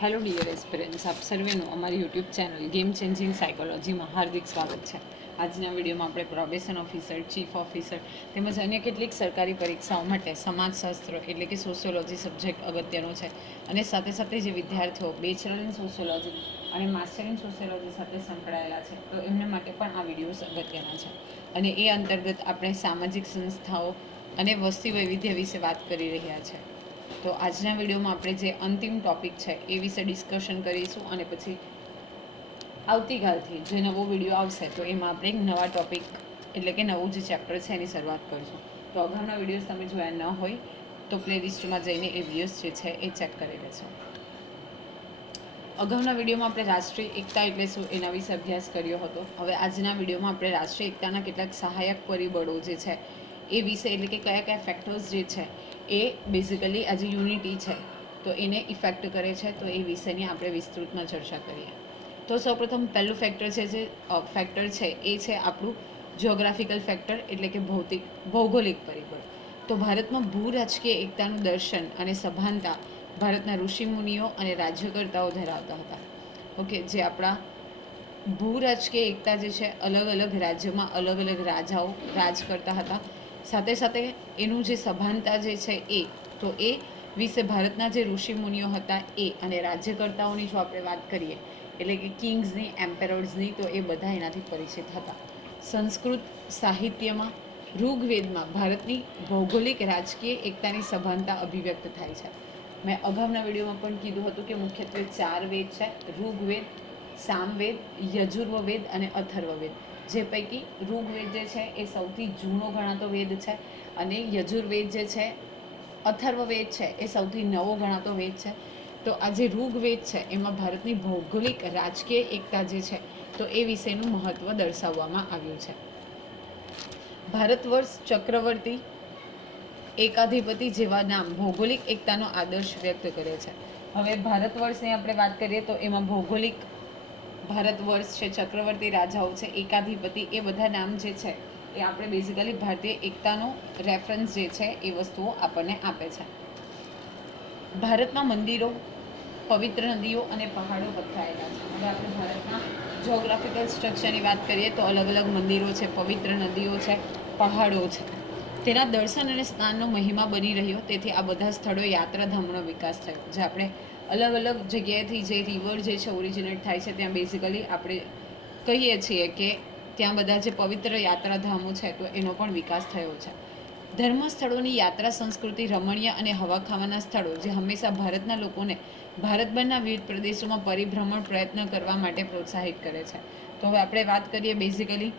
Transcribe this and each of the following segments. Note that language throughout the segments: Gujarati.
હેલો ડિયર એસ્પિરન્સ આપ સર્વેનું અમારી યુટ્યુબ ચેનલ ગેમ ચેન્જિંગ સાયકોલોજીમાં હાર્દિક સ્વાગત છે. આજના વિડીયોમાં આપણે પ્રોબેશન ઓફિસર ચીફ ઓફિસર તેમજ અન્ય કેટલીક સરકારી પરીક્ષાઓ માટે સમાજશાસ્ત્ર એટલે કે સોશિયોલોજી સબ્જેક્ટ અગત્યનો છે. અને સાથે સાથે જે વિદ્યાર્થીઓ બેચલર ઇન સોશિયોલોજી અને માસ્ટર ઇન સોશિયોલોજી સાથે સંકળાયેલા છે, તો એમને માટે પણ આ વિડીયોઝ અગત્યના છે. અને એ અંતર્ગત આપણે સામાજિક સંસ્થાઓ અને વસ્તી વૈવિધ્ય વિશે વાત કરી રહ્યા છે. તો આજના વિડીયોમાં આપણે જે અંતિમ ટોપિક છે એ વિશે ડિસ્કશન કરીશું અને પછી આવતીકાલથી જે નવો વીડિયો આવશે તો એમાં આપણે એક નવા ટોપિક એટલે કે નવું જે ચેપ્ટર છે એની શરૂઆત કરીશું. તો અગાઉના વિડીયોઝ તમે જોયા ન હોય તો પ્લેલિસ્ટમાં જઈને એ વિડીયોઝ જે છે એ ચેક કરી લેશો. અગાઉના વિડીયોમાં આપણે રાષ્ટ્રીય એકતા એટલે શું એના વિશે અભ્યાસ કર્યો હતો. હવે આજના વિડીયોમાં આપણે રાષ્ટ્રીય એકતાના કેટલાક સહાયક પરિબળો જે છે એ વિશે એટલે કે કયા કયા ફેક્ટર્સ જે છે એ બેઝિકલી આજે યુનિટી છે. તો એને ઇફેક્ટ કરે છે, તો એ વિષયની આપણે વિસ્તૃતમાં ચર્ચા કરીએ. તો સૌપ્રથમ પહેલું ફેક્ટર છે જે ફેક્ટર છે એ છે આપણું જિયોગ્રાફિકલ ફેક્ટર એટલે કે ભૌતિક, ભૌગોલિક પરિબળ. તો ભારતમાં ભૂ રાજકીય એકતાનું દર્શન અને સભાનતા ભારતના ઋષિમુનિઓ અને રાજ્યકર્તાઓ ધરાવતા હતા. ઓકે, જે આપણા ભૂ રાજકીય એકતા જે છે અલગ અલગ રાજ્યોમાં અલગ અલગ રાજાઓ રાજ કરતા હતા. સાથે સાથે એનું જે સભાનતા જે છે એ, તો એ વિશે ભારતના જે ઋષિમુનિઓ હતા એ અને રાજ્યકર્તાઓની જો આપણે વાત કરીએ, એટલે કે કિંગ્સની એમ્પેરર્સની તો એ બધા એનાથી પરિચિત હતા. સંસ્કૃત સાહિત્યમાં, ઋગ્વેદમાં ભારતની ભૌગોલિક રાજકીય એકતાની સભાનતા અભિવ્યક્ત થાય છે. મેં અગાઉના વિડીયોમાં પણ કીધું હતું કે મુખ્યત્વે ચાર વેદ છે, ઋગ્વેદ, સામવેદ, યજુર્વવેદ અને અથર્વવેદ. જે પૈકી ઋગ્વેદ જે છે એ સૌથી જૂનો ગણાતો વેદ છે અને યજુર્વેદ જે છે, અથર્વવેદ છે, એ સૌથી નવો ગણાતો વેદ છે. તો આ જે ઋગ્વેદ છે, એમાં ભારતની ભૌગોલિક રાજકીય એકતા જે છે, તો એ વિશેનું મહત્ત્વ દર્શાવવામાં આવ્યું છે. ભારતવર્ષ ચક્રવર્તી એકાધિપતિ જેવા નામ ભૌગોલિક એકતાનો આદર્શ વ્યક્ત કરે છે. હવે ભારત વર્ષની આપણે વાત કરીએ તો એમાં ભૌગોલિક ભારત વર્ષ છે, ચક્રવર્તી રાજાઓ છે, એકાધિપતિ એ બધા નામ જે છે, એ આપણે બેઝિકલી ભારતીય એકતાનો રેફરન્સ જે છે, એ વસ્તુઓ આપણને આપે છે. ભારતમાં મંદિરો, પવિત્ર નદીઓ અને પહાડો પથરાયેલા છે. હવે આપણે ભારતમાં જોગ્રાફિકલ સ્ટ્રક્ચરની વાત કરીએ તો અલગ અલગ મંદિરો છે, પવિત્ર નદીઓ છે, પહાડો છે. તેના દર્શન અને સ્નાનનો મહિમા બની રહ્યો, તેથી આ બધા સ્થળોએ યાત્રાધામનો વિકાસ થયો. જે આપણે અલગ અલગ જગ્યાએથી જે રિવર જે છે ઓરિજિનેટ થાય છે, ત્યાં બેઝિકલી આપણે કહીએ છીએ કે ત્યાં બધા જે પવિત્ર યાત્રાધામો છે, તો એનો પણ વિકાસ થયો છે. ધર્મ સ્થળોની યાત્રા સંસ્કૃતિ, રમણીય અને હવા ખાવાના સ્થળો જે હંમેશા ભારતના લોકોને ભારતભરના વિવિધ પ્રદેશોમાં પરિભ્રમણ પ્રયત્ન કરવા માટે પ્રોત્સાહિત કરે છે. તો હવે આપણે વાત કરીએ બેઝિકલી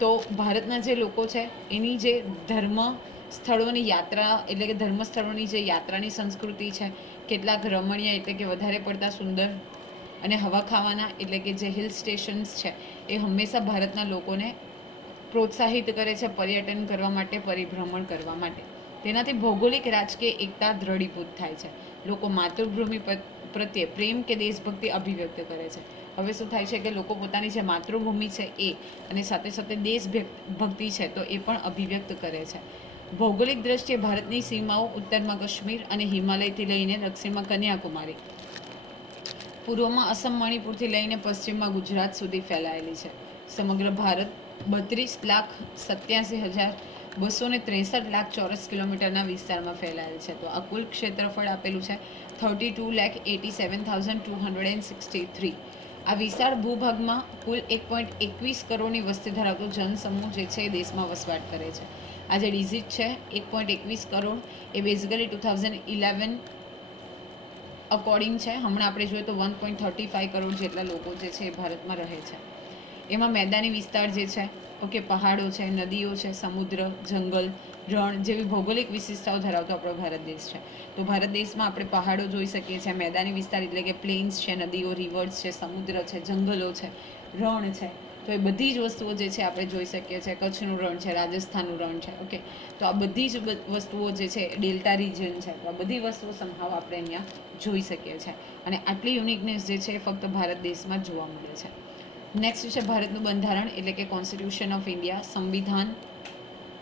તો ભારતના જે લોકો છે, એની જે ધર્મ સ્થળોની યાત્રા એટલે કે ધર્મ સ્થળોની જે યાત્રાની સંસ્કૃતિ છે કેટલાક રમણીય એટલે કે વધારે પડતા સુંદર અને હવા ખાવાના એટલે કે જે હિલ સ્ટેશન્સ છે, એ હંમેશા ભારતના લોકોને પ્રોત્સાહિત કરે છે પર્યટન કરવા માટે, પરિભ્રમણ કરવા માટે. તેનાથી ભૌગોલિક રાજકીય એકતા દ્રઢીભૂત થાય છે. લોકો માતૃભૂમિ પ્રત્યે પ્રેમ કે દેશભક્તિ અભિવ્યક્ત કરે છે. હવે શું થાય છે કે લોકો પોતાની જે માતૃભૂમિ છે એ અને સાથે સાથે દેશ ભક્તિ છે તો એ પણ અભિવ્યક્ત કરે છે. ભૌગોલિક દ્રષ્ટિએ ભારતની સીમાઓ ઉત્તરમાં કાશ્મીર અને હિમાલયથી લઈને દક્ષિણમાં કન્યાકુમારી. પૂર્વમાં અસમ મણિપુરથી લઈને પશ્ચિમમાં ગુજરાત સુધી ફેલાયેલી છે. સમગ્ર ભારત બત્રીસ લાખ સત્યાસી હજાર બસો ને ત્રેસઠ લાખ ચોરસ કિલોમીટરના વિસ્તારમાં ફેલાયેલ છે. તો આ કુલ ક્ષેત્રફળ આપેલું છે thirty two lakh eighty seven thousand two hundred and sixty three. આ વિશાળ ભૂભાગમાં કુલ એક પોઈન્ટ એકવીસ કરોડની વસ્તી ધરાવતો જનસમૂહ જે છે એ દેશમાં વસવાટ કરે છે. આ જે ડિઝિટ છે. એક પોઈન્ટ એકવીસ કરોડ. એ basically two thousand eleven according છે. હમણાં આપણે જોઈએ તો one point thirty five crore જેટલા લોકો જે છે એ ભારતમાં રહે છે. એમાં મેદાની વિસ્તાર જે છે, ઓકે, પહાડો છે, નદીઓ છે, સમુદ્ર, જંગલ, રણ જેવી ભૌગોલિક વિશેષતાઓ ધરાવતો આપણો ભારત દેશ છે. તો ભારત દેશમાં આપણે પહાડો જોઈ શકીએ છીએ, મેદાની વિસ્તાર એટલે કે પ્લેન્સ છે, નદીઓ રિવર્સ છે, સમુદ્ર છે, જંગલો છે, રણ છે. તો એ બધી જ વસ્તુઓ જે છે આપણે જોઈ શકીએ છીએ. કચ્છનું રણ છે, રાજસ્થાનનું રણ છે, ઓકે. તો આ બધી જ વસ્તુઓ જે છે ડેલ્ટા રિજન છે. આ બધી વસ્તુઓ સંભાવ આપણે અહીંયા જોઈ શકીએ છીએ. અને આટલી યુનિકનેસ જે છે, એ ફક્ત ભારત દેશમાં જોવા મળે છે. નેક્સ્ટ છે ભારતનું બંધારણ, એટલે કે કોન્સ્ટિટ્યુશન ઓફ ઇન્ડિયા સંવિધાન.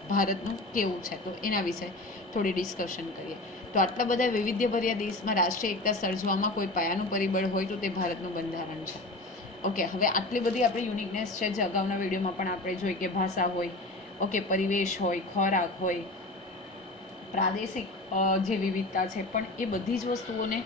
ભારતનું કેવું છે? તો એના વિશે થોડી ડિસ્કશન કરીએ. તો આટલા બધા વૈવિધ્યભર્યા દેશમાં રાષ્ટ્રીય એકતા સર્જવામાં કોઈ પાયાનું પરિબળ હોય તો તે ભારતનું બંધારણ છે. ઓકે, હવે આટલી બધી આપણી યુનિકનેસ છે જે અગાઉના વિડીયોમાં પણ આપણે જોઈ કે ભાષા હોય, ઓકે, પરિવેશ હોય, ખોરાક હોય, પ્રાદેશિક જે વિવિધતા છે, પણ એ બધી જ વસ્તુઓને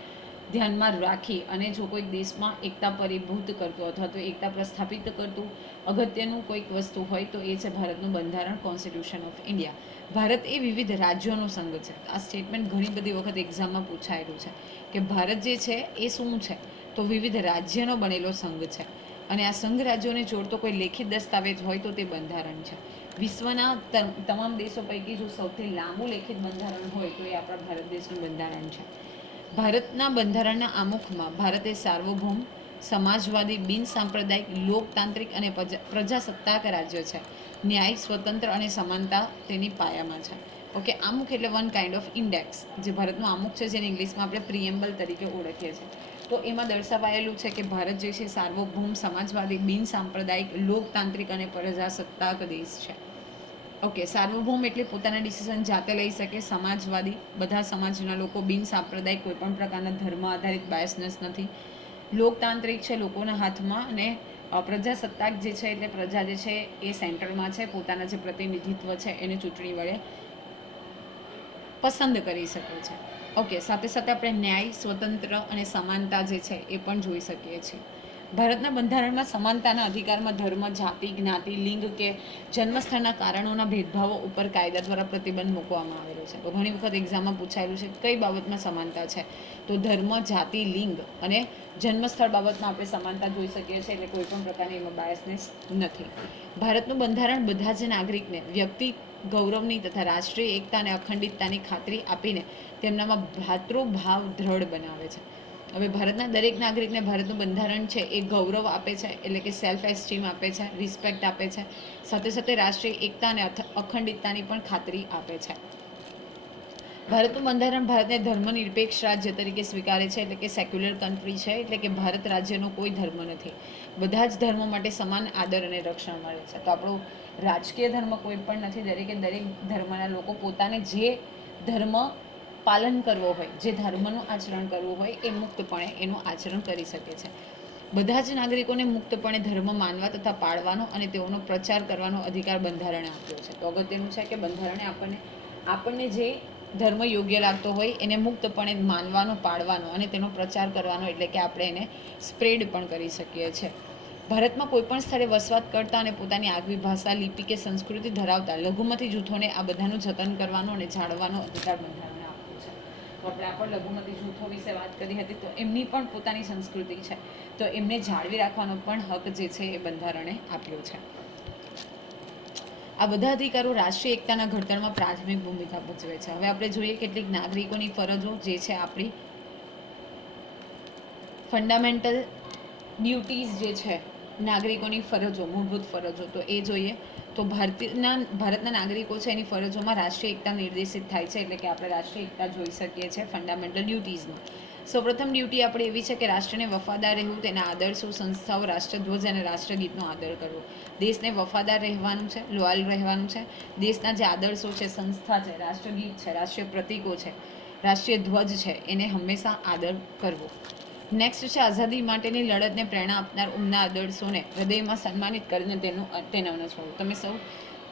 ધ્યાનમાં રાખી અને જો કોઈક દેશમાં એકતા પરિભૂત કરતું અથવા તો એકતા પ્રસ્થાપિત કરતું અગત્યનું કોઈક વસ્તુ હોય તો એ છે ભારતનું બંધારણ કોન્સ્ટિટ્યુશન ઓફ ઇન્ડિયા ભારત એ વિવિધ રાજ્યોનો સંઘ છે. આ સ્ટેટમેન્ટ ઘણી બધી વખત એક્ઝામમાં પૂછાયેલું છે કે ભારત જે છે એ શું છે? તો વિવિધ રાજ્યનો બનેલો સંઘ છે. અને આ સંઘ રાજ્યોને જોડતો કોઈ લેખિત દસ્તાવેજ હોય તો તે બંધારણ છે. વિશ્વના તમામ દેશો પૈકી જો સૌથી લાંબુ લેખિત બંધારણ હોય તો એ આપણા ભારત દેશનું બંધારણ છે. ભારતના બંધારણના આમુખમાં ભારત સાર્વભૌમ, સમાજવાદી, બિન સાંપ્રદાયિક, લોકતાંત્રિક અને પ્રજાસત્તાક રાજ્ય છે. ન્યાય સ્વતંત્ર અને સમાનતા તેની પાયામાં છે. ઓકે, આમુખ એટલે વન કાઇન્ડ ઓફ ઇન્ડેક્સ જે ભારતનું આમુખ છે, જેને ઇંગ્લિશમાં આપણે પ્રિએમ્બલ તરીકે ઓળખીએ છીએ. તો એમાં દર્શાવાયેલું છે કે ભારત જે છે સાર્વભૌમ સમાજવાદી બિન સાંપ્રદાયિક લોકતાંત્રિક અને પ્રજાસત્તાક દેશ છે. ઓકે, સાર્વભૌમ એટલે પોતાના ડિસિઝન જાતે લઈ શકે, સમાજવાદી, બધા સમાજના લોકો બિન સાંપ્રદાયિક કોઈ પણ પ્રકારના ધર્મ આધારિત બાયસનેસ નથી. લોકતાંત્રિક છે લોકોના હાથમાં અને પ્રજાસત્તાક જે છે એટલે પ્રજા જે છે એ સેન્ટરમાં છે, પોતાના જે પ્રતિનિધિત્વ છે એને ચૂંટણી વડે પસંદ કરી શકે છે. ઓકે, સાથે સાથે આપણે ન્યાય, સ્વતંત્ર અને સમાનતા જે છે એ પણ જોઈ શકીએ છીએ. ભારતના બંધારણમાં સમાનતાના અધિકારમાં ધર્મ, જાતિ, જ્ઞાતિ, લિંગ કે જન્મસ્થળના કારણોના ભેદભાવો ઉપર કાયદા દ્વારા પ્રતિબંધ મૂકવામાં આવેલો છે. તો ઘણી વખત એક્ઝામમાં પૂછાયેલું છે કઈ બાબતમાં સમાનતા છે? તો ધર્મ, જાતિ, લિંગ અને જન્મસ્થળ બાબતમાં આપણે સમાનતા જોઈ શકીએ છીએ એટલે કોઈ પણ પ્રકારની એમાં બાયસનેસ નથી. ભારતનું બંધારણ બધા જ નાગરિકને વ્યક્તિ ગૌરવની તથા રાષ્ટ્રીય એકતા અને અખંડિતતાની ખાતરી આપીને તેમનામાં ભાતૃભાવ દ્રઢ બનાવે છે. હવે ભારતના દરેક નાગરિકને ભારતનું બંધારણ છે એ ગૌરવ આપે છે, એટલે કે સેલ્ફ એસ્ટીમ આપે છે રિસ્પેક્ટ આપે છે, સાથે સાથે રાષ્ટ્રીય એકતા અને અખંડિતતાની પણ ખાતરી આપે છે. ભારતનું બંધારણ ભારતને ધર્મનિરપેક્ષ રાજ્ય તરીકે સ્વીકારે છે, એટલે કે સેક્યુલર કન્ટ્રી છે, એટલે કે ભારત રાજ્યનો કોઈ ધર્મ નથી. બધા જ ધર્મો માટે સમાન આદર અને રક્ષણ મળે છે. તો આપણો રાજકીય ધર્મ કોઈ પણ નથી. દરેકે દરેક ધર્મના લોકો પોતાને જે ધર્મ પાલન કરવો હોય, જે ધર્મનું આચરણ કરવું હોય, એ મુક્તપણે એનું આચરણ કરી શકે છે. બધા જ નાગરિકોને મુક્તપણે ધર્મ માનવા તથા પાળવાનો અને તેઓનો પ્રચાર કરવાનો અધિકાર બંધારણે આપ્યો છે. તો અગત્યનું છે કે બંધારણે આપણને આપણને જે ધર્મ યોગ્ય લાગતો હોય, એને મુક્તપણે માનવાનો, પાળવાનો અને તેનો પ્રચાર કરવાનો એટલે કે આપણે એને સ્પ્રેડ પણ કરી શકીએ છીએ. ભારતમાં કોઈપણ સ્થળે વસવાટ કરતા અને પોતાની આગવી ભાષા, લિપિ કે સંસ્કૃતિ ધરાવતા લઘુમતી જૂથોને આ બધાનું જતન કરવાનો અને જાળવવાનો અધિકાર બંધારણ આપ્યો છે. તો આપણે પણ લઘુમતી જૂથો વિશે વાત કરી હતી, તો એમની પણ પોતાની સંસ્કૃતિ છે. તો એમને જાળવી રાખવાનો પણ હક જે છે એ બંધારણે આપ્યો છે. આ બધા અધિકારો રાષ્ટ્રીય એકતાના ઘડતરમાં પ્રાથમિક ભૂમિકા ભજવે છે. હવે આપણે જોઈએ કેટલીક નાગરિકોની ફરજો જે છે આપણી. ફંડામેન્ટલ ડ્યુટીઝ જે છે, નાગરિકોની ફરજો, મૂળભૂત ફરજો, તો એ જોઈએ. તો ભારતીયના, ભારતના નાગરિકો છે એની ફરજોમાં રાષ્ટ્રીય એકતા નિર્દેશિત થાય છે, એટલે કે આપણે રાષ્ટ્રીય એકતા જોઈ શકીએ છીએ ફંડામેન્ટલ ડ્યુટીઝમાં સૌપ્રથમ ડ્યુટી આપણે એવી છે કે રાષ્ટ્રને વફાદાર રહેવું, તેના આદર્શો સંસ્થાઓ રાષ્ટ્રધ્વજ અને રાષ્ટ્રગીતનો આદર કરવો. દેશને વફાદાર રહેવાનું છે, લોયલ રહેવાનું છે. દેશના જે આદર્શો છે, સંસ્થા છે, રાષ્ટ્રગીત છે, રાષ્ટ્રીય પ્રતીકો છે, રાષ્ટ્રીય ધ્વજ છે, એને હંમેશા આદર કરવો. નેક્સ્ટ છે આઝાદી માટેની લડતને પ્રેરણા આપનાર ઉમના આદર્શોને હૃદયમાં સન્માનિત કરીને તેનું તેને છોડવું તમે સૌ,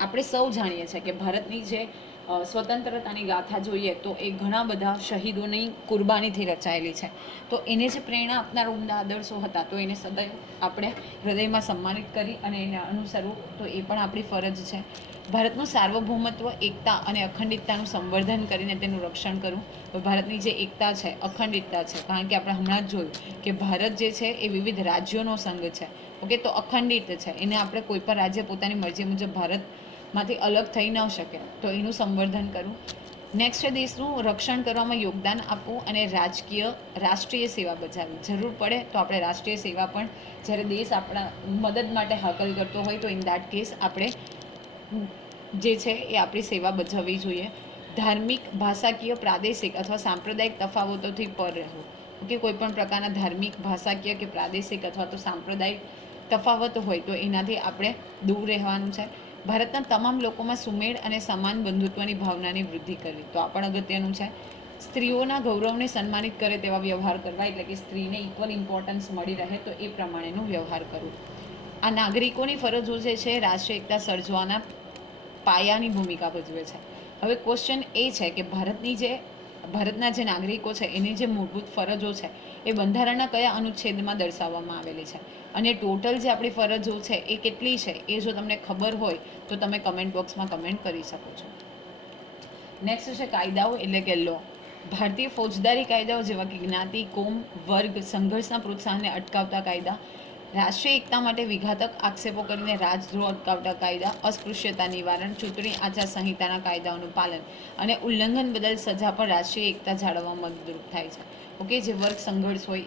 આપણે સૌ જાણીએ છીએ કે ભારતની જે સ્વતંત્રતાની ગાથા જોઈએ તો એ ઘણા બધા શહીદોની કુરબાનીથી રચાયેલી છે. તો એને જે પ્રેરણા આપનાર ઉમદા આદર્શો હતા, તો એને સદૈવ આપણે હૃદયમાં સન્માનિત કરી અને એને અનુસરવું, તો એ પણ આપણી ફરજ છે. ભારતનું સાર્વભૌમત્વ, એકતા અને અખંડિતતાનું સંવર્ધન કરીને તેનું રક્ષણ કરવું, તો ભારતની જે એકતા છે, અખંડિતતા છે, કારણ કે આપણે હમણાં જ જોયું કે ભારત જે છે એ વિવિધ રાજ્યોનો સંઘ છે. ઓકે, તો અખંડિત છે. એને આપણે કોઈ પણ રાજ્ય પોતાની મરજી મુજબ ભારતમાંથી અલગ થઈ ન શકે. તો એનું સંવર્ધન કરવું નેક્સ્ટ દેશનું રક્ષણ કરવામાં યોગદાન આપવું અને રાજકીય, રાષ્ટ્રીય સેવા બજાવવી. જરૂર પડે તો આપણે રાષ્ટ્રીય સેવા પણ જ્યારે દેશ આપણા મદદ માટે હાકલ કરતો હોય તો ઇન દેટ કેસ આપણે જે છે એ આપણી સેવા બજાવવી જોઈએ. ધાર્મિક, ભાષાકીય, પ્રાદેશિક અથવા સાંપ્રદાયિક તફાવતોથી પર રહેવું. કે કોઈ પણ પ્રકારના ધાર્મિક, ભાષાકીય કે પ્રાદેશિક અથવા તો સાંપ્રદાયિક તફાવત હોય તો એનાથી આપણે દૂર રહેવાનું છે. ભારતના તમામ લોકોમાં સુમેળ અને સમાન બંધુત્વની ભાવનાની વૃદ્ધિ કરવી. તો આ પણ અગત્યનું છે. સ્ત્રીઓના ગૌરવને સન્માનિત કરે તેવા વ્યવહાર કરવા એટલે કે સ્ત્રીને ઇક્વલ ઇમ્પોર્ટન્સ મળી રહે તો એ પ્રમાણેનો વ્યવહાર કરવો. આ નાગરિકોની ફરજો જે છે. રાષ્ટ્રીય એકતા સર્જવાના પાયાની ભૂમિકા ભજવે છે. હવે ક્વેશ્ચન એ છે કે ભારતની જે, ભારતના જે નાગરિકો છે, એની જે મૂળભૂત ફરજો છે એ બંધારણના કયા અનુચ્છેદમાં દર્શાવવામાં આવેલી છે? અને ટોટલ જે આપણી ફરજો છે, એ કેટલી છે? એ જો તમને ખબર હોય, તો તમે કમેન્ટ બોક્સમાં કમેન્ટ કરી શકો છો. નેક્સ્ટ છે કાયદાઓ એટલે કે લો ભારતીય ફોજદારી કાયદાઓ જેવા કે જ્ઞાતિ, કોમ, વર્ગ, સંઘર્ષના પ્રોત્સાહનને અટકાવતા કાયદા, રાષ્ટ્રીય એકતા માટે વિઘાતક આક્ષેપો કરીને રાજદ્રોહ અટકાવતા કાયદા, અસ્પૃશ્યતા નિવારણ, ચૂંટણી આચાર સંહિતાના કાયદાઓનું પાલન અને ઉલ્લંઘન બદલ સજા પર રાષ્ટ્રીય એકતા જાળવવા મદદરૂપ થાય છે. ઓકે, જે વર્ગ સંઘર્ષ હોય,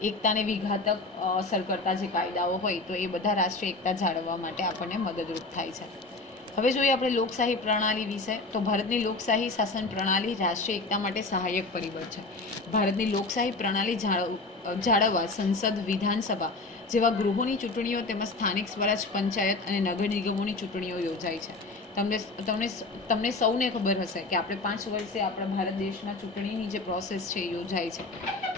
એકતાને વિઘાતક અસર કરતા જે કાયદાઓ હોય, તો એ બધા રાષ્ટ્રીય એકતા જાળવવા માટે આપણને મદદરૂપ થાય છે. હવે જોઈએ આપણે લોકશાહી પ્રણાલી વિશે, તો ભારતની લોકશાહી શાસન પ્રણાલી રાષ્ટ્રીય એકતા માટે સહાયક પરિબળ છે. ભારતની લોકશાહી પ્રણાલી જાળવ જાળવવા સંસદ, વિધાનસભા જેવા ગૃહોની ચૂંટણીઓ તેમજ સ્થાનિક સ્વરાજ પંચાયત અને નગર નિગમોની ચૂંટણીઓ યોજાય છે. તમને તમને તમને સૌને ખબર હશે કે આપણે પાંચ વર્ષે આપણા ભારત દેશમાં ચૂંટણીની જે પ્રોસેસ છે યોજાય છે.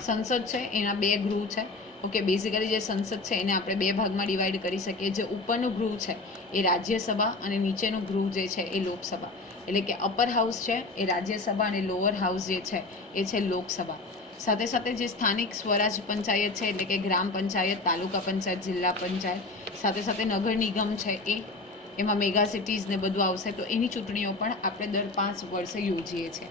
સંસદ છે, એના બે ગૃહ છે. ઓકે બેઝિકલી જે સંસદ છે, એને આપણે બે ભાગમાં ડિવાઈડ કરી શકીએ. જે ઉપરનું ગૃહ છે, એ રાજ્યસભા અને નીચેનું ગૃહ જે છે, એ લોકસભા. એટલે કે અપર હાઉસ છે, એ રાજ્યસભા અને લોઅર હાઉસ જે છે, એ છે લોકસભા. સાથે સાથે જે સ્થાનિક સ્વરાજ પંચાયત છે, એટલે કે ગ્રામ પંચાયત, તાલુકા પંચાયત, જિલ્લા પંચાયત, સાથે સાથે નગર નિગમ છે, એ એમાં મેગા સિટીઝ ને બધું આવશે, તો એની ચૂંટણીઓ પણ આપણે દર પાંચ વર્ષે યોજીએ છીએ.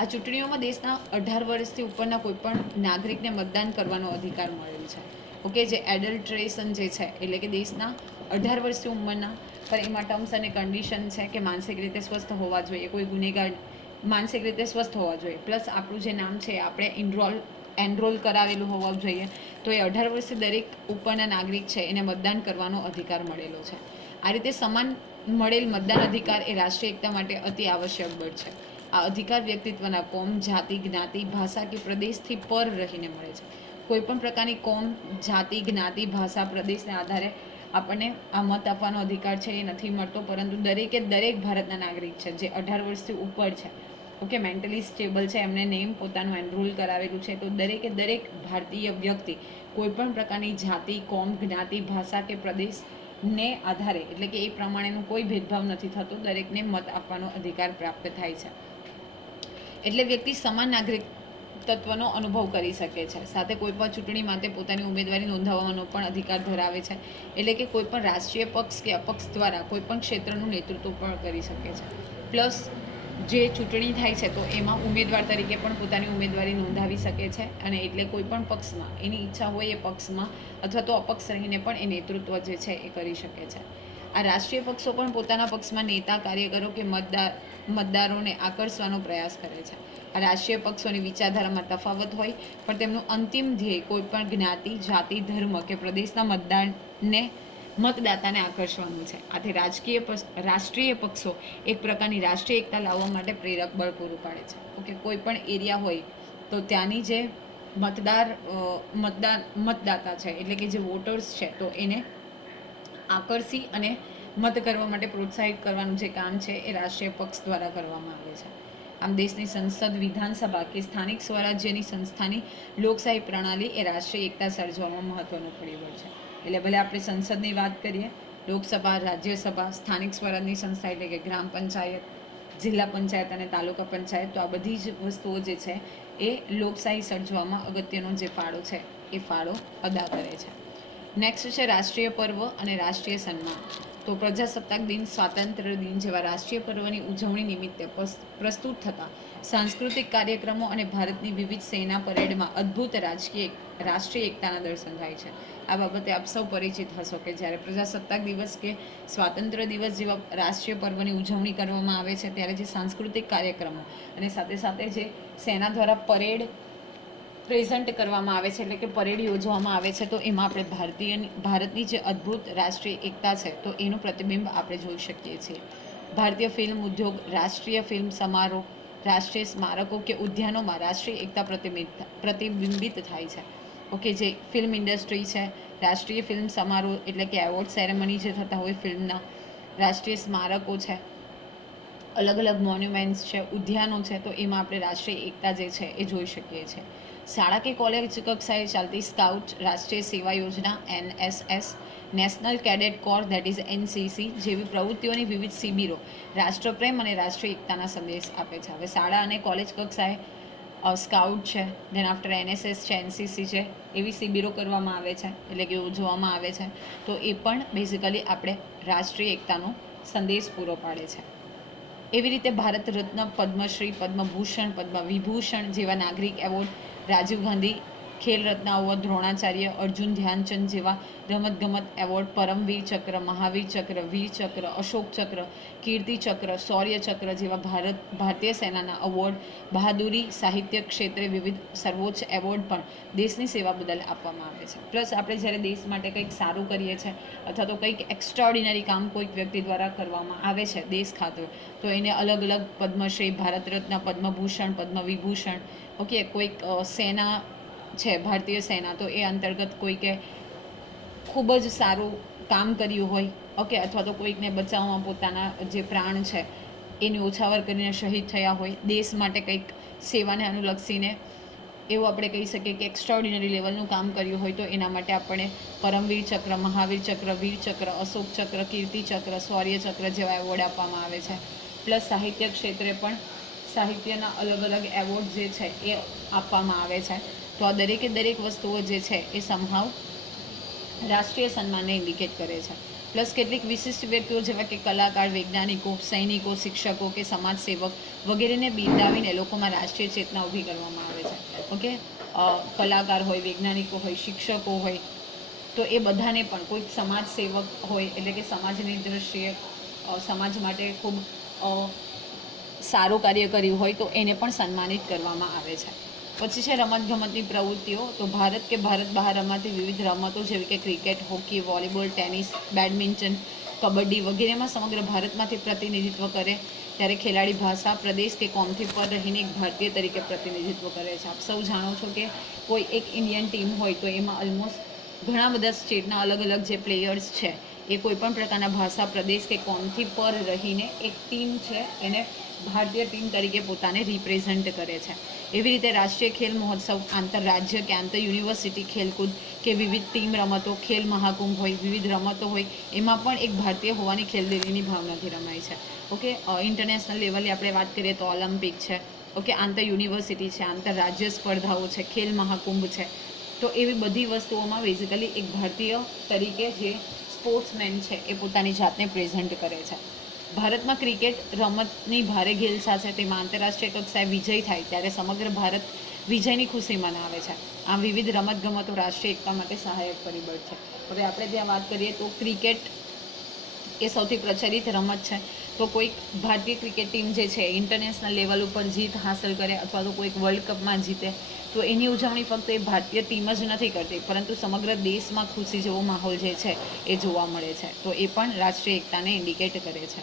આ ચૂંટણીઓમાં દેશના અઢાર વર્ષથી ઉપરના કોઈ પણ નાગરિકને મતદાન કરવાનો અધિકાર મળેલ છે. ઓકે, જે એડલ્ટ્રેશન જે છે, એટલે કે દેશના અઢાર વર્ષથી ઉંમરના પણ એમાં ટર્મ્સ અને કન્ડિશન છે કે માનસિક રીતે સ્વસ્થ હોવા જોઈએ, કોઈ ગુનેગાર માનસિક રીતે સ્વસ્થ હોવા જોઈએ. પ્લસ આપણું જે નામ છે, આપણે ઇનરોલ એનરોલ કરાવેલું હોવું જોઈએ, તો એ અઢાર વર્ષથી દરેક ઉપરના નાગરિક છે, એને મતદાન કરવાનો અધિકાર મળેલો છે. આ રીતે સમાન મળેલ મતદાન અધિકાર એ રાષ્ટ્રીય એકતા માટે અતિ આવશ્યક બળ છે. આ અધિકાર વ્યક્તિત્વના કોમ, જાતિ, જ્ઞાતિ, ભાષા કે પ્રદેશથી પર રહીને મળે છે. કોઈ પણ પ્રકારની કોમ, જાતિ, જ્ઞાતિ, ભાષા, પ્રદેશને આધારે આપણને આ મત આપવાનો અધિકાર છે એ નથી મળતો, પરંતુ દરેકે દરેક ભારતના નાગરિક છે જે અઢાર વર્ષથી ઉપર છે. ઓકે, મેન્ટલી સ્ટેબલ છે, એમને નેમ પોતાનું એનરોલ કરાવેલું છે, તો દરેકે દરેક ભારતીય વ્યક્તિ કોઈ પણ પ્રકારની જાતિ, કોમ, જ્ઞાતિ, ભાષા કે પ્રદેશને આધારે, એટલે કે એ પ્રમાણેનું કોઈ ભેદભાવ નથી થતો, દરેકને મત આપવાનો અધિકાર પ્રાપ્ત થાય છે. એટલે વ્યક્તિ સમાન નાગરિક તત્વનો અનુભવ કરી શકે છે. સાથે કોઈપણ ચૂંટણી માટે પોતાની ઉમેદવારી નોંધાવવાનો પણ અધિકાર ધરાવે છે. એટલે કે કોઈ પણ રાષ્ટ્રીય પક્ષ કે અપક્ષ દ્વારા કોઈપણ ક્ષેત્રનું નેતૃત્વ પણ કરી શકે છે. પ્લસ જે ચૂંટણી થાય છે, તો એમાં ઉમેદવાર તરીકે પણ પોતાની ઉમેદવારી નોંધાવી શકે છે અને એટલે કોઈ પણ પક્ષમાં, એની ઈચ્છા હોય એ પક્ષમાં અથવા તો અપક્ષ રહીને પણ એ નેતૃત્વ જે છે એ કરી શકે છે. આ રાષ્ટ્રીય પક્ષો પણ પોતાના પક્ષમાં નેતા, કાર્યકરો કે મતદાર, મતદારોને આકર્ષવાનો પ્રયાસ કરે છે. આ રાષ્ટ્રીય પક્ષોની વિચારધારામાં તફાવત હોય, પણ તેમનું અંતિમ ધ્યેય કોઈ પણ જ્ઞાતિ, જાતિ, ધર્મ કે પ્રદેશના મતદારને મતદાતાને આકર્ષવાનું છે. આથી રાજકીય રાષ્ટ્રીય પક્ષો એક પ્રકારની રાષ્ટ્રીય એકતા લાવવા માટે પ્રેરક બળ પૂરું પાડે છે. ઓકે, કોઈ પણ એરિયા હોય તો ત્યાંની જે મતદાર મતદાન મતદાતા છે, એટલે કે જે વોટર્સ છે, તો એને આકર્ષી અને મત કરવા માટે પ્રોત્સાહિત કરવાનું જે કામ છે એ રાષ્ટ્રીય પક્ષ દ્વારા કરવામાં આવે છે. આમ દેશની સંસદ, વિધાનસભા કે સ્થાનિક સ્વરાજ્યની સંસ્થાની લોકશાહી પ્રણાલી એ રાષ્ટ્રીય એકતા સર્જવામાં મહત્વનું પરિબળ છે. એટલે ભલે આપણે સંસદની વાત કરીએ, લોકસભા, રાજ્યસભા, સ્થાનિક સ્વરાજની સંસ્થા એટલે કે ગ્રામ પંચાયત, જિલ્લા પંચાયત અને તાલુકા પંચાયત, તો આ બધી જ વસ્તુઓ જે છે એ લોકશાહી સર્જવામાં અગત્યનો જે ફાળો છે, એ ફાળો અદા કરે છે. નેક્સ્ટ છે રાષ્ટ્રીય પર્વ અને રાષ્ટ્રીય સન્માન. તો પ્રજાસત્તાક દિન સ્વાતંત્ર્ય દિન જેવા રાષ્ટ્રીય પર્વની ઉજવણી નિમિત્તે પ્રસ્તુત થતા. સાંસ્કૃતિક કાર્યક્રમો અને ભારતની વિવિધ સેના પરેડમાં અદ્ભુત રાજકીય રાષ્ટ્રીય એકતાના દર્શન થાય છે. આ બાબતે આપ સૌ પરિચિત હશો કે જ્યારે પ્રજાસત્તાક દિવસ કે સ્વાતંત્ર્ય દિવસ જેવા રાષ્ટ્રીય પર્વની ઉજવણી કરવામાં આવે છે, ત્યારે જે સાંસ્કૃતિક કાર્યક્રમો અને સાથે સાથે જે સેના દ્વારા પરેડ પ્રેઝન્ટ કરવામાં આવે છે, એટલે કે પરેડ યોજવામાં આવે છે, તો એમાં આપણે ભારતીય ભારતની જે અદ્ભુત રાષ્ટ્રીય એકતા છે, તો એનું પ્રતિબિંબ આપણે જોઈ શકીએ છીએ. ભારતીય ફિલ્મ ઉદ્યોગ, રાષ્ટ્રીય ફિલ્મ સમારોહ, રાષ્ટ્રીય સ્મારકો કે ઉદ્યાનોમાં રાષ્ટ્રીય એકતા પ્રતિબિંબ પ્રતિબિંબિત થાય છે. ઓકે, જે ફિલ્મ ઇન્ડસ્ટ્રી છે, રાષ્ટ્રીય ફિલ્મ સમારોહ, એટલે કે એવોર્ડ સેરેમની જે થતા હોય ફિલ્મના, રાષ્ટ્રીય સ્મારકો છે અલગ અલગ મોન્યુમેન્ટ્સ છે, ઉદ્યાનો છે, તો એમાં આપણે રાષ્ટ્રીય એકતા જે છે, એ જોઈ શકીએ છીએ. શાળા કે કોલેજ કક્ષાએ ચાલતી સ્કાઉટ રાષ્ટ્રીય સેવા યોજના NSS national cadet corps that is NCC જેવી પ્રવૃત્તિઓની વિવિધ શિબિરો રાષ્ટ્રપ્રેમ અને રાષ્ટ્રીય એકતાના સંદેશ આપે છે. હવે શાળા અને કોલેજ કક્ષાએ સ્કાઉટ છે ધેન આફ્ટર એનએસએસ છે, એનસીસી છે, એવી શિબિરો કરવામાં આવે છે, એટલે કે ઉજવવામાં આવે છે. તો એ પણ બેઝિકલી આપણે રાષ્ટ્રીય એકતાનો સંદેશ પૂરો પાડે છે. એવી રીતે ભારત રત્ન પદ્મશ્રી, પદ્મભૂષણ પદ્મ વિભૂષણ જેવા નાગરિક એવોર્ડ રાજીવ ગાંધી, ખેલ રત્ન અવોર્ડ દ્રોણાચાર્ય, અર્જુન ધ્યાનચંદ જેવા રમતગમત એવોર્ડ, પરમવીર ચક્ર, મહાવીર ચક્ર, વીર ચક્ર, અશોક ચક્ર, કીર્તિ ચક્ર, શૌર્ય ચક્ર જેવા ભારત, ભારતીય સેનાના એવોર્ડ, બહાદુરી સાહિત્ય ક્ષેત્રે વિવિધ સર્વોચ્ચ એવોર્ડ પણ દેશની સેવા બદલ આપવામાં આવે છે. પ્લસ આપણે જ્યારે દેશ માટે કંઈક સારું કરીએ છીએ અથવા તો કંઈક એક્સ્ટ્રાઓર્ડિનરી કામ કોઈક વ્યક્તિ દ્વારા કરવામાં આવે છે, દેશ ખાતર તો એને અલગ અલગ પદ્મશ્રી, ભારત રત્ન, પદ્મભૂષણ, પદ્મવિભૂષણ ઓકે કોઈક સેના છે, ભારતીય સેના, તો એ અંતર્ગત કોઈકે ખૂબ જ સારું કામ કર્યું હોય, ઓકે, અથવા તો કોઈકને બચાવવામાં પોતાના જે પ્રાણ છે, એને ઓછાવર કરીને શહીદ થયા હોય, દેશ માટે કંઈક સેવાને અનુલક્ષીને એવું આપણે કહી શકીએ કે એક્સ્ટ્રાઓર્ડિનરી લેવલનું કામ કર્યું હોય, તો એના માટે આપણે પરમવીર ચક્ર, મહાવીર ચક્ર, વીર ચક્ર, અશોક ચક્ર, કીર્તિ ચક્ર શૌર્ય ચક્ર જેવા એવોર્ડ આપવામાં આવે છે. પ્લસ સાહિત્ય ક્ષેત્રે પણ સાહિત્યના અલગ અલગ એવોર્ડ જે છે એ આપવામાં આવે છે. તો આ દરેકે દરેક વસ્તુઓ જે છે એ સંભાવ રાષ્ટ્રીય સન્માનને ઇન્ડિકેટ કરે છે. પ્લસ કેટલીક વિશિષ્ટ વ્યક્તિઓ જેવા કે કલાકાર, વૈજ્ઞાનિકો, સૈનિકો, શિક્ષકો કે સમાજસેવક વગેરેને બિરદાવીને લોકોમાં રાષ્ટ્રીય ચેતના ઊભી કરવામાં આવે છે. ઓકે કલાકાર હોય, વૈજ્ઞાનિકો હોય, શિક્ષકો હોય, તો એ બધાને પણ કોઈક સમાજ સેવક હોય એટલે કે સમાજની દ્રષ્ટિએ સમાજ માટે ખૂબ સારું કાર્ય કર્યું હોય તો એને પણ સન્માનિત કરવામાં આવે છે. પછી છે રમતગમતની પ્રવૃત્તિઓ. તો ભારત કે ભારત બહાર રમાતી વિવિધ રમતો જેવી કે cricket, hockey, volleyball, tennis, badminton, kabaddi વગેરેમાં સમગ્ર ભારતમાંથી પ્રતિનિધિત્વ કરે ત્યારે ખેલાડી ભાષા પ્રદેશ કે કોમથી પર રહીને એક ભારતીય તરીકે પ્રતિનિધિત્વ કરે છે. આપ સૌ જાણો છો કે કોઈ એક ઇન્ડિયન ટીમ હોય તો એમાં ઓલમોસ્ટ ઘણા બધા સ્ટેટના અલગ અલગ જે પ્લેયર્સ છે એ કોઈપણ પ્રકારના ભાષા પ્રદેશ કે કોમથી પર રહીને એક ટીમ છે એને ભારતીય ટીમ તરીકે પોતાને રિપ્રેઝન્ટ કરે છે. એવી રીતે રાષ્ટ્રીય ખેલ મહોત્સવ, આંતરરાજ્ય કે આંતર યુનિવર્સિટી ખેલકૂદ કે વિવિધ ટીમ રમતો, ખેલ મહાકુંભ હોય, વિવિધ રમતો હોય, એમાં પણ એક ભારતીય હોવાની ખેલદેવીની ભાવનાથી રમાય છે. ઓકે ઇન્ટરનેશનલ લેવલે આપણે વાત કરીએ તો ઓલિમ્પિક છે. ઓકે આંતર યુનિવર્સિટી છે, આંતરરાજ્ય સ્પર્ધાઓ છે, ખેલ મહાકુંભ છે. તો એવી બધી વસ્તુઓમાં બેઝિકલી એક ભારતીય તરીકે જે સ્પોર્ટ્સમેન છે એ પોતાની જાતને પ્રેઝન્ટ કરે છે. ભારતમાં ક્રિકેટ રમતની ભારે ઘેલસા છે તેમાં આંતરરાષ્ટ્રીય કક્ષાએ વિજય થાય ત્યારે સમગ્ર ભારત વિજયની ખુશી મનાવે છે. આમ વિવિધ રમતગમતો રાષ્ટ્રીય એકતા માટે સહાયક પરિબળ છે. હવે આપણે ત્યાં વાત કરીએ તો ક્રિકેટ એ સૌથી પ્રચલિત રમત છે. તો કોઈક ભારતીય ક્રિકેટ ટીમ જે છે ઇન્ટરનેશનલ લેવલ ઉપર જીત હાંસલ કરે અથવા તો કોઈક વર્લ્ડ કપમાં જીતે, તો એની ઉજવણી ફક્ત એ ભારતીય ટીમ જ નથી કરતી, પરંતુ સમગ્ર દેશમાં ખુશી જેવો માહોલ જે છે, એ જોવા મળે છે. તો એ પણ રાષ્ટ્રીય એકતાને ઇન્ડિકેટ કરે છે.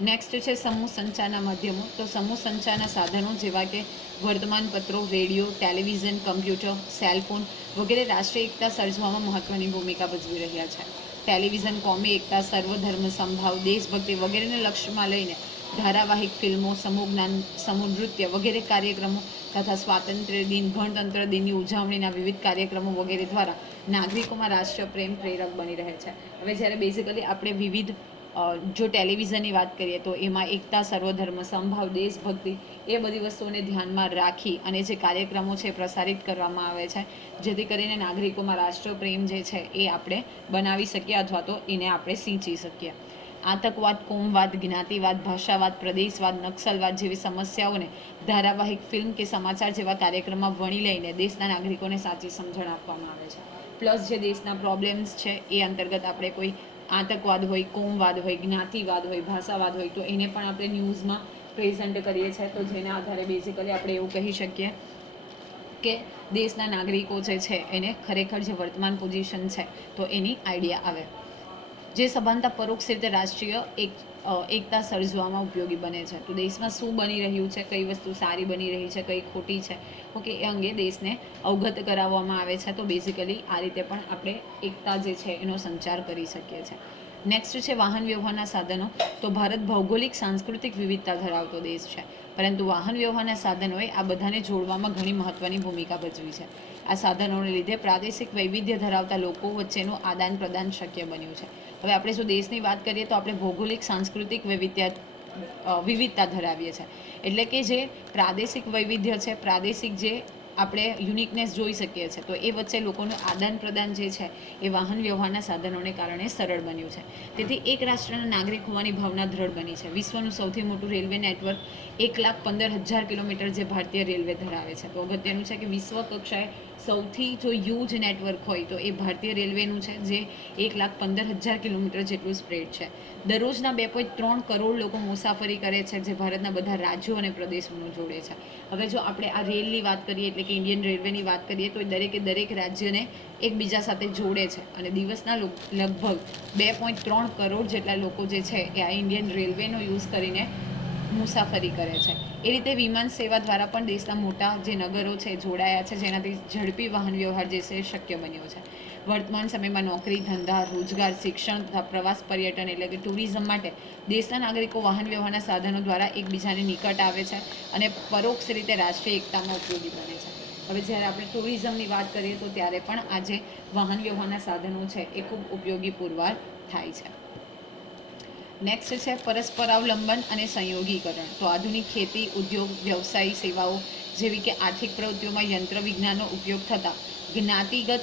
નેક્સ્ટ છે સમૂહ સંચારના માધ્યમો. તો સમૂહ સંચારના સાધનો જેવા કે વર્તમાનપત્રો, રેડિયો ટેલિવિઝન કમ્પ્યુટર સેલફોન વગેરે રાષ્ટ્રીય એકતા સર્જવામાં મહત્ત્વની ભૂમિકા ભજવી રહ્યા છે. ટેલિવિઝન, કોમી, એકતા, સર્વધર્મ સંભાવ દેશભક્તિ વગેરેને લક્ષ્યમાં લઈને ધારાવાહિક ફિલ્મો, સમૂહ જ્ઞાન, સમૂહ નૃત્ય વગેરે કાર્યક્રમો તથા સ્વાતંત્ર્ય દિન, ગણતંત્ર દિનની ઉજવણીના વિવિધ કાર્યક્રમો વગેરે દ્વારા નાગરિકોમાં રાષ્ટ્રીય પ્રેમ પ્રેરક બની રહે છે. હવે જ્યારે બેઝિકલી આપણે વિવિધ જો ટેલિવિઝનની વાત કરીએ તો એમાં એકતા, સર્વધર્મ સંભાવ દેશભક્તિ એ બધી વસ્તુઓને ધ્યાનમાં રાખી અને જે કાર્યક્રમો છે પ્રસારિત કરવામાં આવે છે. જેથી કરીને નાગરિકોમાં રાષ્ટ્રપ્રેમ જે છે એ આપણે બનાવી શકીએ અથવા તો એને આપણે સિંચી શકીએ. આતંકવાદ, કોમવાદ, જ્ઞાતિવાદ, ભાષાવાદ, પ્રદેશવાદ, નક્સલવાદ જેવી સમસ્યાઓને ધારાવાહિક ફિલ્મ કે સમાચાર જેવા કાર્યક્રમમાં વણી લઈને દેશના નાગરિકોને સાચી સમજણ આપવામાં આવે છે. પ્લસ જે દેશના પ્રોબ્લેમ્સ છે એ અંતર્ગત આપણે કોઈ આતંકવાદ હોય, કોમવાદ હોય, જ્ઞાતિવાદ હોય, ભાષાવાદ હોય, તો એને પણ આપણે ન્યૂઝમાં પ્રેઝન્ટ કરીએ છીએ. તો જેના આધારે બેઝિકલી આપણે એવું કહી શકીએ કે દેશના નાગરિકો જે છે, એને ખરેખર જે વર્તમાન પોઝિશન છે, તો એની આઈડિયા આવે. જે સભાનતા પરોક્ષ રીતે રાષ્ટ્રીય એક એકતા સર્જવામાં ઉપયોગી બને છે. તો દેશમાં શું બની રહ્યું છે, કઈ વસ્તુ સારી બની રહી છે, કઈ ખોટી છે ઓકે એ અંગે દેશને અવગત કરાવવામાં આવે છે. તો બેઝિકલી આ રીતે પણ આપણે એકતા જે છે એનો સંચાર કરી શકીએ છીએ નેક્સ્ટ છે વાહન વ્યવહારના સાધનો. તો ભારત ભૌગોલિક, સાંસ્કૃતિક વિવિધતા ધરાવતો દેશ છે. પરંતુ વાહન વ્યવહારના સાધનોએ આ બધાને જોડવામાં ઘણી મહત્વની ભૂમિકા ભજવી છે. આ સાધનોને લીધે પ્રાદેશિક વૈવિધ્ય ધરાવતા લોકો વચ્ચેનું આદાન પ્રદાન શક્ય બન્યું છે. હવે આપણે જો દેશની વાત કરીએ તો આપણે ભૌગોલિક, સાંસ્કૃતિક વૈવિધ્ય વિવિધતા ધરાવીએ છીએ એટલે કે જે પ્રાદેશિક વૈવિધ્ય છે, પ્રાદેશિક જે આપણે યુનિકનેસ જોઈ શકીએ છીએ તો એ વચ્ચે લોકોનું આદાન પ્રદાન જે છે, એ વાહન વ્યવહારના સાધનોને કારણે સરળ બન્યું છે. તેથી એક રાષ્ટ્રના નાગરિક હોવાની ભાવના દ્રઢ બની છે. વિશ્વનું સૌથી મોટું રેલવે નેટવર્ક એક લાખ પંદર હજાર કિલોમીટર જે ભારતીય રેલવે ધરાવે છે. તો અગત્યનું છે કે વિશ્વ કક્ષાએ સૌથી જો યુજ નેટવર્ક હોય તો એ ભારતીય રેલવેનું છે, જે એક લાખ પંદર હજાર કિલોમીટર જેટલું સ્પ્રેડ છે. દરરોજના બે પોઈન્ટ ત્રણ કરોડ લોકો મુસાફરી કરે છે, જે ભારતના બધા રાજ્યો અને પ્રદેશોનું જોડે છે. હવે જો આપણે આ રેલની વાત કરીએ, એટલે કે ઇન્ડિયન રેલવેની વાત કરીએ, તો દરેકે દરેક રાજ્યને એકબીજા સાથે જોડે છે. અને દિવસના લગભગ બે પોઈન્ટ ત્રણ કરોડ જેટલા લોકો જે છે, એ આ ઇન્ડિયન રેલવેનો યુઝ કરીને મુસાફરી કરે છે. એ રીતે વિમાન સેવા દ્વારા પણ દેશના મોટા જે નગરો છે, જોડાયા છે, જેનાથી ઝડપી વાહન વ્યવહાર જે છે શક્ય બન્યો છે. વર્તમાન સમયમાં નોકરી, ધંધા, રોજગાર, શિક્ષણ તથા પ્રવાસ, પર્યટન એટલે કે ટુરિઝમ માટે દેશના નાગરિકો વાહન વ્યવહારના સાધનો દ્વારા એકબીજાની નિકટ આવે છે અને પરોક્ષ રીતે રાષ્ટ્રીય એકતામાં ઉપયોગી બને છે. હવે જ્યારે આપણે ટુરિઝમની વાત કરીએ તો ત્યારે પણ આજે વાહન વ્યવહારના સાધનો છે એ ખૂબ ઉપયોગી પુરવાર થાય છે. નેક્સ્ટ છે પરસ્પરાવલંબન અને સંયોગીકરણ. તો આધુનિક ખેતી, ઉદ્યોગ વ્યવસાય સેવાઓ જેવી કે આર્થિક પ્રવૃત્તિઓમાં યંત્ર વિજ્ઞાનનો ઉપયોગ થતાં, જ્ઞાતિગત,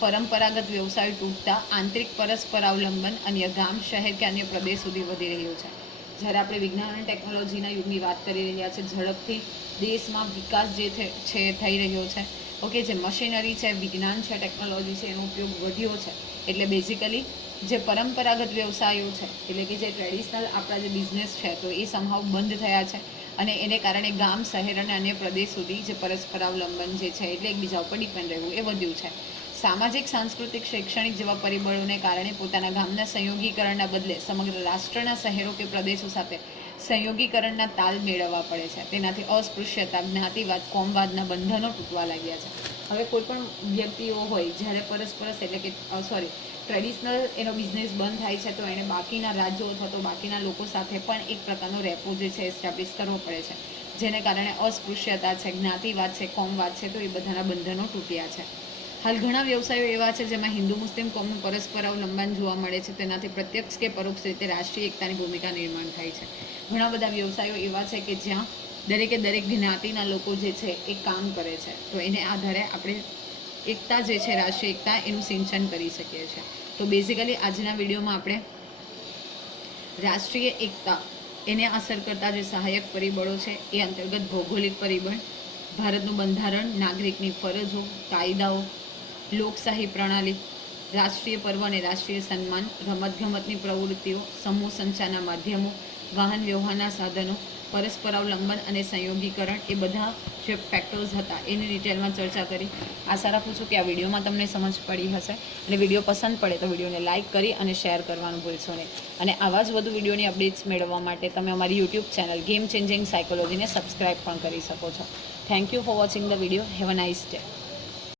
પરંપરાગત વ્યવસાય તૂટતા, આંતરિક પરસ્પરાવલંબન અન્ય ગામ, શહેર કે અન્ય પ્રદેશ સુધી વધી રહ્યો છે. જ્યારે આપણે વિજ્ઞાન અને ટેકનોલોજીના યુગની વાત કરી રહ્યા છે ઝડપથી દેશમાં વિકાસ જે છે, થઈ રહ્યો છે ઓકે, જે મશીનરી છે, વિજ્ઞાન છે, ટેકનોલોજી છે, એનો ઉપયોગ વધ્યો છે. એટલે બેઝિકલી જે પરંપરાગત વ્યવસાયો છે, એટલે કે જે ટ્રેડિશનલ આપણા જે બિઝનેસ છે, તો એ સંભાવ બંધ થયા છે. અને એને કારણે ગામ, શહેર અને અન્ય પ્રદેશ સુધી જે પરસ્પરાવલંબન જે છે, એટલે એકબીજા ઉપર ડિપેન્ડ રહેવું એ વધ્યું છે. સામાજિક, સાંસ્કૃતિક, શૈક્ષણિક જેવા પરિબળોને કારણે પોતાના ગામના સંયોગીકરણના બદલે સમગ્ર રાષ્ટ્રના શહેરો કે પ્રદેશો સાથે સંયોગીકરણના તાલ મેળવવા પડે છે. તેનાથી અસ્પૃશ્યતા, જ્ઞાતિવાદ, કોમવાદના બંધનો તૂટવા લાગ્યા છે. હવે કોઈ પણ વ્યક્તિઓ હોય, જ્યારે પરસ્પરસ એટલે કે સોરી ટ્રેડિશનલ એનો બિઝનેસ બંધ થાય છે, તો એણે બાકીના રાજ્યો અથવા તો બાકીના લોકો સાથે પણ એક પ્રકારનો રેપો જે છે એસ્ટાબ્લિશ કરવો પડે છે. જેને કારણે અસ્પૃશ્યતા છે, જ્ઞાતિવાદ છે, કોમવાદ છે, તો એ બધાના બંધનો તૂટ્યા છે. હાલ ઘણા વ્યવસાયો એવા છે જેમાં હિન્દુ, મુસ્લિમ, કોમનું, પરસ્પર અવલંબન જોવા મળે છે. તેનાથી પ્રત્યક્ષ કે પરોક્ષ રીતે રાષ્ટ્રીય એકતાની ભૂમિકા નિર્માણ થાય છે. ઘણા બધા વ્યવસાયો એવા છે કે જ્યાં દરેકે દરેક જ્ઞાતિના લોકો જે છે એ કામ કરે છે. તો એને આધારે આપણે એકતા જે છે, રાષ્ટ્રીય એકતા, એનું સિંચન કરી શકીએ છીએ તો બેઝિકલી આજના વિડીયોમાં આપણે રાષ્ટ્રીય એકતા, એને અસર કરતા જે સહાયક પરિબળો છે એ અંતર્ગત ભૌગોલિક પરિબળ, ભારતનું બંધારણ, નાગરિકની ફરજો, કાયદાઓ લોકશાહી પ્રણાલી, રાષ્ટ્રીય પર્વ અને રાષ્ટ્રીય સન્માન, રમતગમતની પ્રવૃત્તિઓ, સમૂહ સંચારના માધ્યમો, વાહન વ્યવહારના સાધનો પરસ્પરાવલંબન અને સંયોગીકરણ એ બધા જે ફેક્ટર્સ હતા. એની ડિટેલમાં ચર્ચા કરી. આશા રાખું છું કે આ વિડીયોમાં તમને સમજ પડી હશે. અને વીડિયો પસંદ પડે તો વિડીયોને લાઇક કરી અને શેર કરવાનું ભૂલશો નહીં. અને આવા જ વધુ વિડીયોની અપડેટ્સ મેળવવા માટે તમે અમારી યુટ્યુબ ચેનલ ગેમ ચેન્જિંગ સાયકોલોજીને સબસ્ક્રાઇબ પણ કરી શકો છો. Thank you for watching the video have a nice day